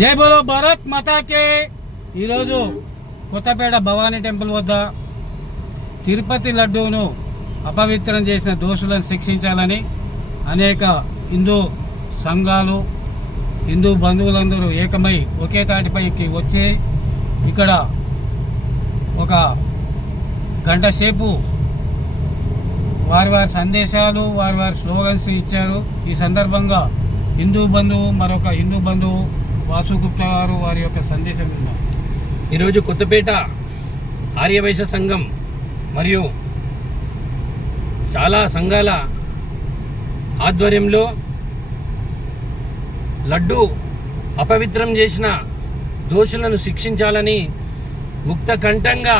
జై బోలో భారత్ మతాకే. ఈరోజు కొత్తపేట భవానీ టెంపుల్ వద్ద తిరుపతి లడ్డూను అపవిత్రం చేసిన దోషులను శిక్షించాలని అనేక హిందూ సంఘాలు హిందూ బంధువులందరూ ఏకమై ఒకే తాటిపైకి వచ్చి ఇక్కడ ఒక గంట సేపు వారి వారి సందేశాలు వారి వారి స్లోగన్స్ ఇచ్చారు. ఈ సందర్భంగా హిందూ బంధువు మరొక హిందూ బంధువు వాసుగుప్తా గారు వారి యొక్క సందేశం విన్నాం. ఈరోజు కొత్తపేట ఆర్యవైశ్య సంఘం మరియు చాలా సంఘాల ఆధ్వర్యంలో లడ్డు అపవిత్రం చేసిన దోషులను శిక్షించాలని ముక్త కంఠంగా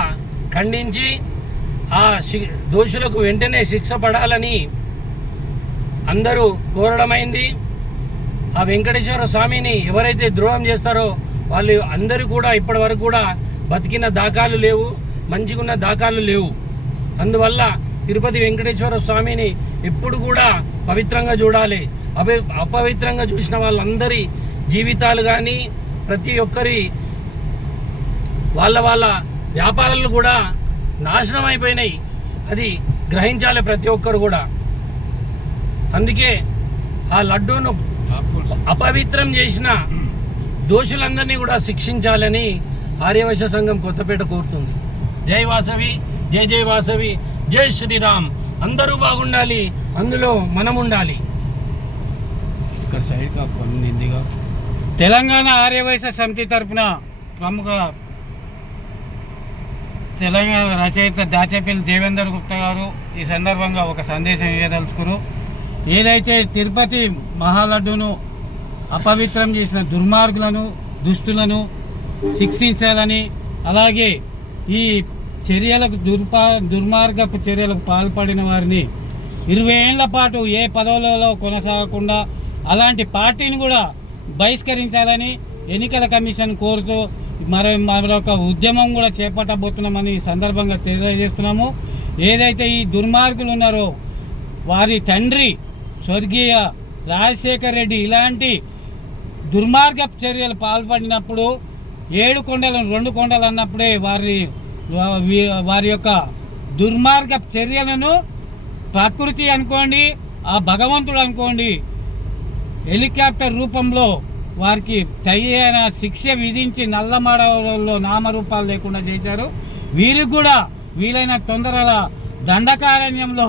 ఖండించి ఆ శి దోషులకు వెంటనే శిక్ష పడాలని అందరూ కోరడమైంది. ఆ వెంకటేశ్వర స్వామిని ఎవరైతే ద్రోహం చేస్తారో వాళ్ళు అందరూ కూడా ఇప్పటి వరకు కూడా బతికిన దాఖాలు లేవు మంచిగున్న దాఖాలు లేవు. అందువల్ల తిరుపతి వెంకటేశ్వర స్వామిని ఎప్పుడు కూడా పవిత్రంగా చూడాలి. అపవి అపవిత్రంగా చూసిన వాళ్ళందరి జీవితాలు కానీ ప్రతి ఒక్కరి వాళ్ళ వాళ్ళ వ్యాపారాలు కూడా నాశనం అయిపోయినాయి. అది గ్రహించాలి ప్రతి ఒక్కరు కూడా. అందుకే ఆ లడ్డూను అపవిత్రం చేసిన దోషులందరినీ కూడా శిక్షించాలని ఆర్యవైశ్య సంఘం కొత్తపేట కోరుతుంది. జై వాసవి జై జై వాసవి జై శ్రీరామ్. అందరూ బాగుండాలి అందులో మనం ఉండాలి ఇక్కడ సైడ్ తెలంగాణ ఆర్యవైశ్య సమితి తరపున ప్రముఖ తెలంగాణ రచయిత దాచేపల్లి దేవేందర్ గుప్తా గారు ఈ సందర్భంగా ఒక సందేశం ఇవ్వదలుచుకురు. ఏదైతే తిరుపతి మహాలడ్డును అపవిత్రం చేసిన దుర్మార్గులను దుస్తులను శిక్షించాలని అలాగే ఈ చర్యలకు దుర్పా దుర్మార్గపు చర్యలకు పాల్పడిన వారిని ఇరవై ఏళ్ళ పాటు ఏ పదవులలో కొనసాగకుండా అలాంటి పార్టీని కూడా బహిష్కరించాలని ఎన్నికల కమిషన్ కోరుతూ మరో మరొక ఉద్యమం కూడా చేపట్టబోతున్నామని ఈ సందర్భంగా తెలియజేస్తున్నాము. ఏదైతే ఈ దుర్మార్గులు ఉన్నారో వారి తండ్రి స్వర్గీయ రాజశేఖర్ రెడ్డి ఇలాంటి దుర్మార్గ చర్యలు పాల్పడినప్పుడు ఏడు కొండలను రెండు కొండలు అన్నప్పుడే వారి వారి యొక్క దుర్మార్గ చర్యలను ప్రకృతి అనుకోండి ఆ భగవంతుడు అనుకోండి హెలికాప్టర్ రూపంలో వారికి తగిన శిక్ష విధించి నల్లమడవలో నామరూపాలు లేకుండా చేశారు. వీరికి కూడా వీలైన తొందరగా దండకారణ్యంలో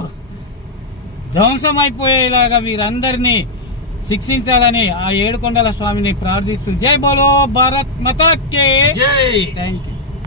ధ్వంసమైపోయేలాగా వీరందరినీ శిక్షించాలని ఆ ఏడుకొండల స్వామిని ప్రార్థిస్తూ జై బోలో భారత్ మతాకే. జై. Thank you